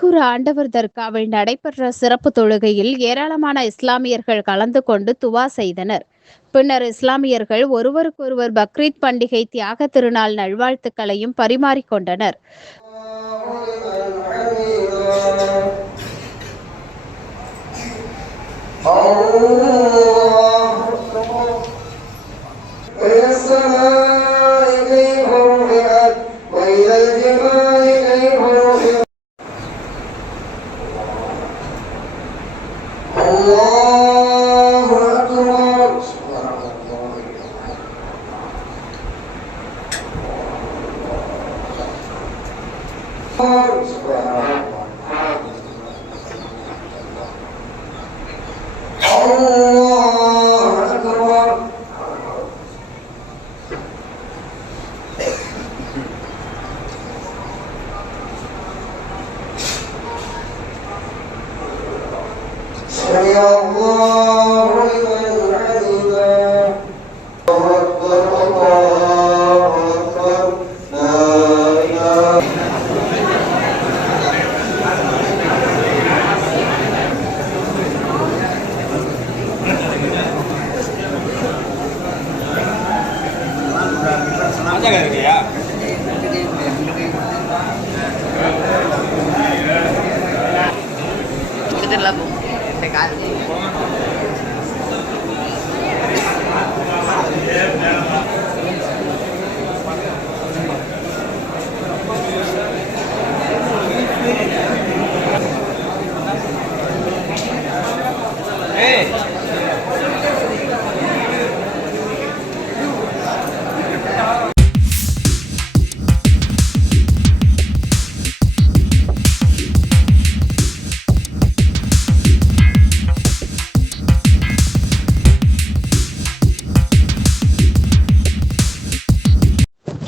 குரு ஆண்டவர் தர்காவில் நடைபெற்ற சிறப்பு தொழுகையில் ஏராளமான இஸ்லாமியர்கள் கலந்து கொண்டு துவா செய்தனர். பின்னர் இஸ்லாமியர்கள் ஒருவருக்கொருவர் பக்ரீத் பண்டிகை தியாக திருநாள் நல்வாழ்த்துக்களையும் பரிமாறிக்கொண்டனர்.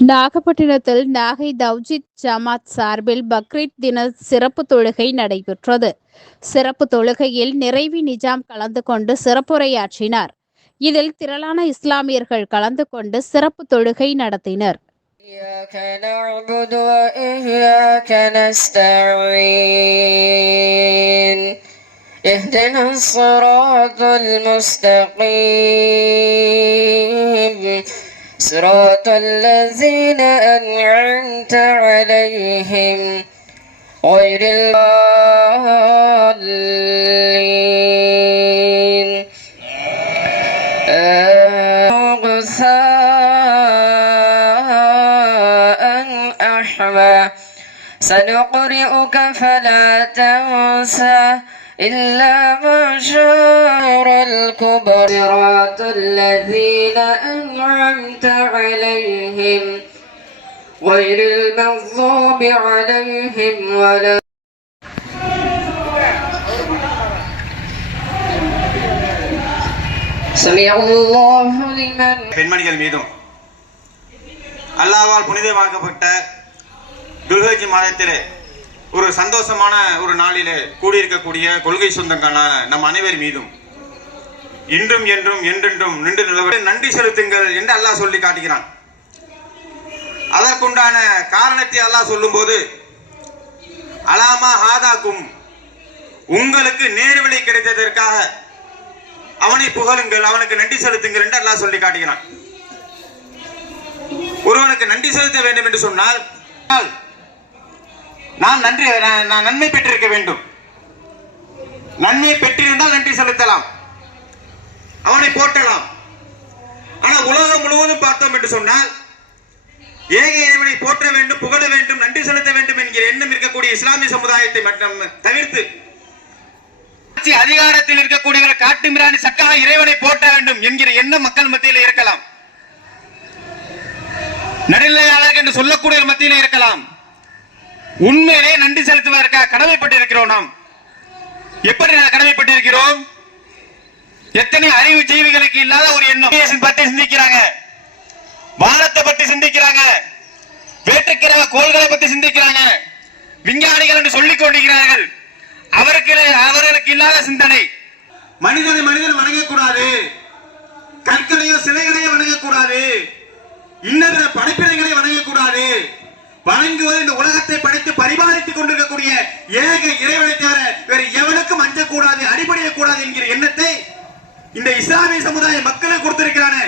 நாகப்பட்டினத்தில் நாகை தவ்ஜீத் ஜமாத் சார்பில் பக்ரீத் தின சிறப்பு தொழுகை நடைபெற்றது. சிறப்பு தொழுகையில் நிறைவி நிஜாம் கலந்து கொண்டு சிறப்புரையாற்றினார். இதில் திரளான இஸ்லாமியர்கள் கலந்து கொண்டு சிறப்பு தொழுகை நடத்தினர். صراط الذين أنعمت عليهم غير الضالين غثاء أحوى سنقرئك فلا تنسى إلا ما شاء الكبر صراط الذين أنعمت عليهم غير المغضوب عليهم ولا سمع الله لمن பெண்மணிகள் மீதும் அல்லாஹ்வால் புனிதமாக்கப்பட்ட துல்ஹஜ் மாதத்திலே ஒரு சந்தோஷமான ஒரு நாளிலே கூடியிருக்கக்கூடிய கொள்கை சொந்தங்களான நம் அனைவர் மீதும் இன்றும் என்றும் என்றென்றும் நின்று நிலவ நன்றி செலுத்துங்கள் என்று அல்லாஹ் சொல்லி காட்டுகிறான். அதற்குண்டான காரணத்தை அல்லாஹ் சொல்லும் போது அலாமா ஹாதாக்கும், உங்களுக்கு நேர்வழி கிடைத்ததற்காக அவனை புகழுங்கள், அவனுக்கு நன்றி செலுத்துங்கள் என்று அல்லாஹ் சொல்லி காட்டுகிறான். ஒருவனுக்கு நன்றி செலுத்த வேண்டும் என்று சொன்னால் நான் நன்மை பெற்றிருக்க வேண்டும். நன்மை பெற்றிருந்தால் நன்றி செலுத்தலாம், அவனை போற்றலாம். ஆனால் உலகம் முழுவதும் பார்த்தோம் என்று சொன்னால் ஏக இறைவனை போற்ற வேண்டும், புகழ வேண்டும், நன்றி செலுத்த வேண்டும் என்கிற எண்ணம் இருக்கக்கூடிய இஸ்லாமிய சமுதாயத்தை மட்டும் தவிர்த்து அதிகாரத்தில் இருக்கக்கூடிய காட்டு மிராணி சக்காக இறைவனை போற்ற வேண்டும் என்கிற எண்ணம் மக்கள் மத்தியில் இருக்கலாம், நடுநிலையாளர்கள் என்று சொல்லக்கூடிய மத்தியில் இருக்கலாம். உண்மையிலே நன்றி செலுத்துவதற்காக கடமைப்பட்டிருக்கிறோம். நாம் எப்படி கடமைப்பட்டிருக்கிறோம்? எத்தனை அறிவு ஜீவிகளுக்கு இல்லாத ஒரு எண்ணம் பற்றி சிந்திக்கிறாங்க, வானத்தை பற்றி சிந்திக்கிறாங்க, வேற்றுக்கிற கோள்களை பற்றி சிந்திக்கிறாங்க, விஞ்ஞானிகள் என்று சொல்லிக் கொண்டிருக்கிறார்கள். அவர்களுக்கு இல்லாத சிந்தனை. மனிதன் வணங்கக்கூடாது, கற்களையோ சிலைகளையோ வணங்கக்கூடாது, இன்னொரு படைப்பினைகளை வணங்கக்கூடாது, வணங்குவது இந்த உலகத்தை படைத்து பரிபாலித்துக் கொண்டிருக்கக்கூடிய ஏக இறைவனை தவிர வேறு எவனுக்கும் அஞ்சக்கூடாது, அடிபடையக்கூடாது என்கிற எண்ணத்தை இந்த இஸ்லாமிய சமுதாய மக்களுக்கு கொடுத்திருக்கிறானே,